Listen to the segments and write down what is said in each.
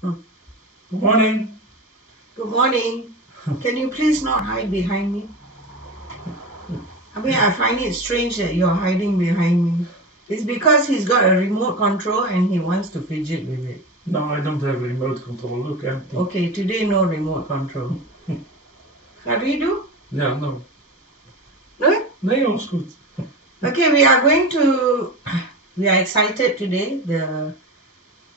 Hmm. Good morning. Good morning. Can you please not hide behind me? I mean, I find it strange that you're hiding behind me. It's because he's got a remote control and he wants to fidget with it. No, I don't have a remote control. Look, empty. Okay, today no remote control. How do you do? Ja, no. No? Nee, alles goed. Okay, we are excited today. The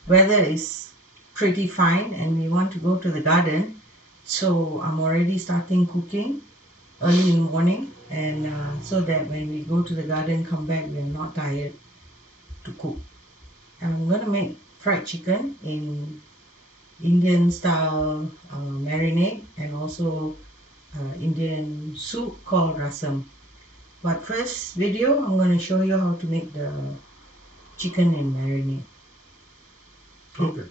weather is pretty fine and we want to go to the garden. So I'm already starting cooking early in the morning and so that when we go to the garden, come back, we're not tired to cook. I'm going to make fried chicken in Indian style marinade and also Indian soup called rasam. But first video, I'm going to show you how to make the chicken in marinade. Okay.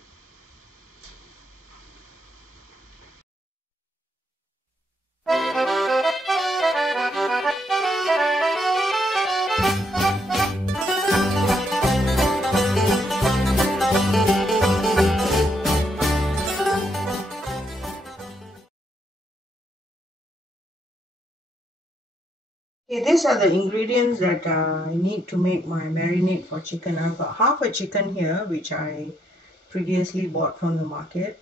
Okay, these are the ingredients that I need to make my marinade for chicken. I've got half a chicken here, which I previously bought from the market.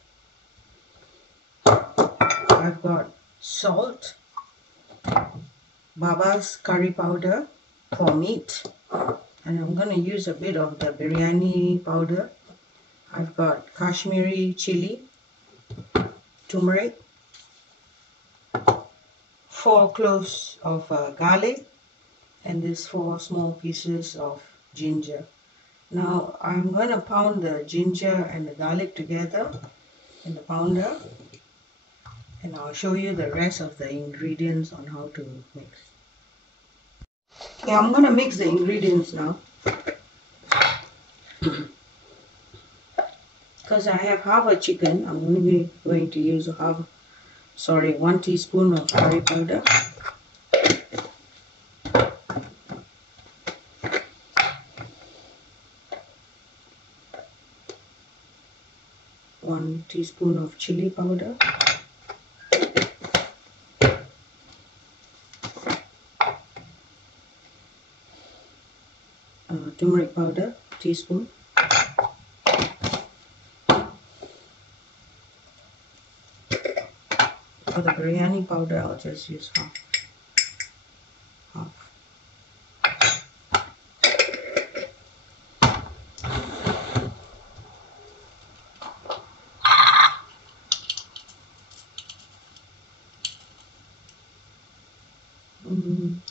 I've got salt, Baba's curry powder for meat, and I'm going to use a bit of the biryani powder. I've got Kashmiri chili, turmeric, 4 cloves of garlic, and these 4 small pieces of ginger. Now I'm going to pound the ginger and the garlic together in the pounder, and I'll show you the rest of the ingredients on how to mix. Okay, I'm going to mix the ingredients now. Because I have half a chicken, I'm only going to use 1 teaspoon of curry powder. One teaspoon of chili powder. Turmeric powder, teaspoon. For the biryani powder, I'll just use half.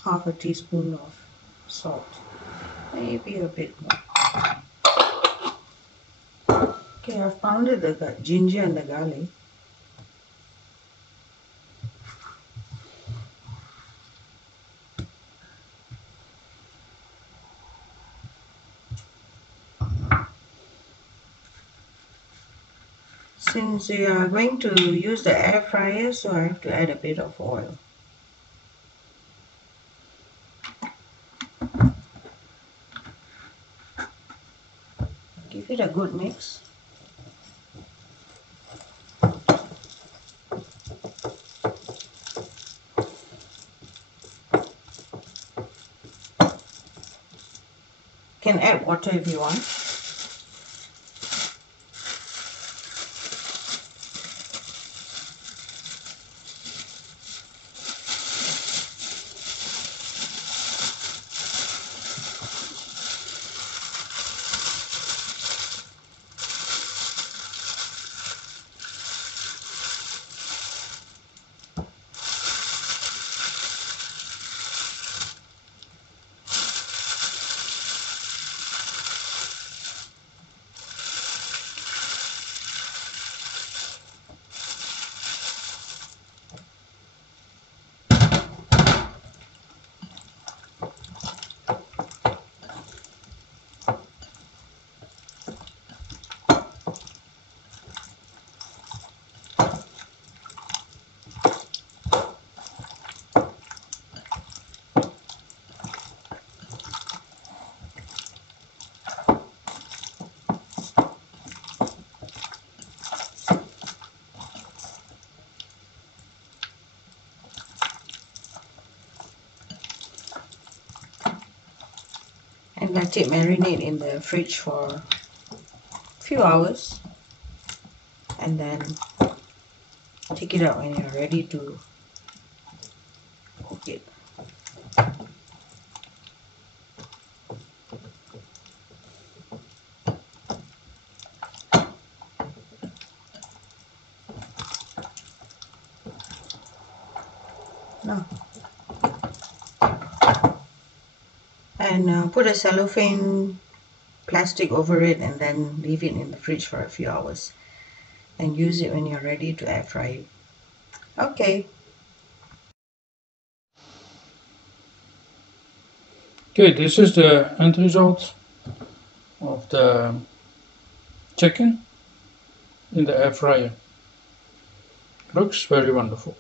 Half a teaspoon of salt, maybe a bit more. Okay, I've pounded the ginger and the garlic. Since we are going to use the air fryer, so I have to add a bit of oil. Give it a good mix. You can add water if you want. let it marinate in the fridge for a few hours, and then take it out when you're ready to cook it. No. And put a cellophane plastic over it and then leave it in the fridge for a few hours and use it when you're ready to air fry it. Okay. Okay, this is the end result of the chicken in the air fryer. Looks very wonderful.